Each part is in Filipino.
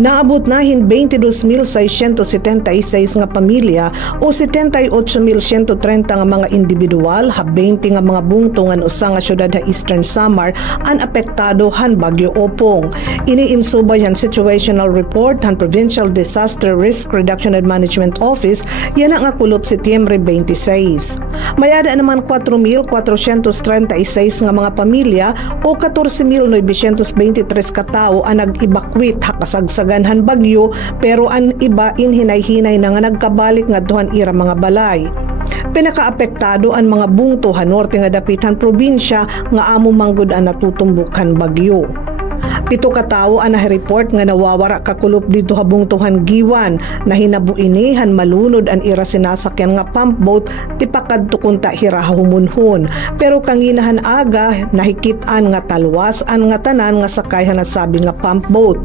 Naabot na hin 22,676 nga pamilya o 78,130 nga mga individual ha 20 nga mga bungtungan usa nga syudad ha Eastern Samar ang apektado han Bagyo Opong. Iniinsubay han situational report han Provincial Disaster Risk Reduction and Management Office yan nga kulop Setyembre 26. Mayada naman 4,436 nga mga pamilya o 14,923 katao ang nag-evacuate ha kasagsagan han bagyo pero ang iba inhinay-hinay na nga nagkabalik nga duhan ira mga balay. Pinakaapektado ang mga bungto ha norte nga dapitan probinsya nga amo manggod ang natutumbok han bagyo. 7 katao ang nahireport nga nawawara kakulop dito habong tuhan giwan na hinabuinihan malunod ang ira sinasakyan nga pump boat tipakad tukunta hiraha humunhun. Pero kanginahan aga nahikitaan nga talwas ang nga tanan nga sakay nasabi nga pump boat.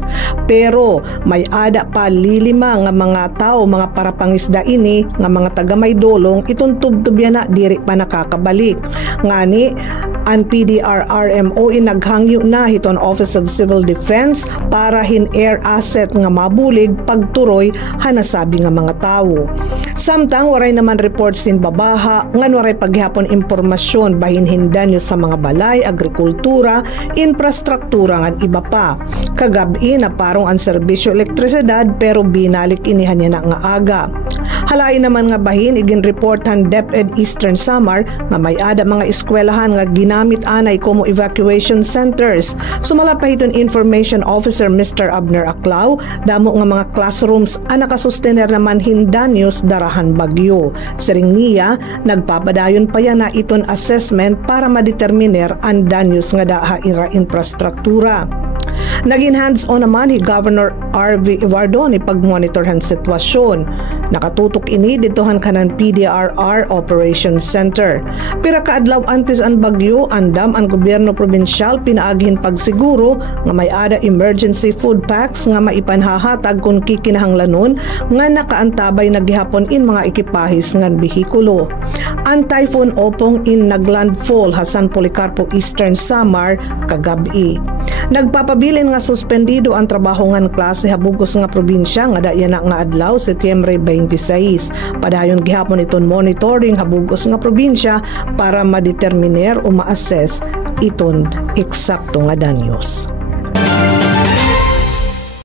Pero may ada pa lilima nga mga tao mga parapangisda ini nga mga taga Maydolong ituntubtubyan na diri pa nakakabalik. Ngani ang PDRRMO inaghangyo na hiton Office of Civil Defense para hin air asset nga mabulig pagturoy hanasabi nga mga tawo. Samtang waray naman report sin babaha nga waray paghapon impormasyon bahin hindanyo sa mga balay, agrikultura, infrastruktura nga iba pa. Kagabi na parong ang serbisyo elektrisidad pero binalik inihan niya na nga aga. Halain naman nga bahin igin report han DepEd Eastern Samar nga may ada mga eskwelahan nga ginamit anay como evacuation centers. Sumala pa hiton Information Officer Mr. Abner Aclao, damo nga mga classrooms ang nakasustener naman hindanyos darahan bagyo. Siring niya, nagpapadayon pa yan na iton assessment para madeterminer ang danyos nga daha ira infrastruktura. Naging hands-on naman ni Governor R.V. Evardon ni pagmonitorhan sitwasyon. Nakatutok ini ditohan kanan PDRR Operations Center. Pira kaadlaw antes ang bagyo, andam ang gobyerno probinsyal pinaaghin pagsiguro nga may ada emergency food packs nga maipanhahatag kung kikinahanglanon nga nakaantabay na gihapon in mga ekipahis ngan bihikulo. Ang Typhoon Opong in naglandfall ha San Policarpo Eastern Samar kagabi. Nagpapabilin nga suspendido ang trabaho ngan klase habugos nga probinsya nga daya na nga adlaw Setyembre 26. Padayon gihapon iton monitoring habugos nga probinsya para madeterminer o ma-assess iton eksakto nga danyos.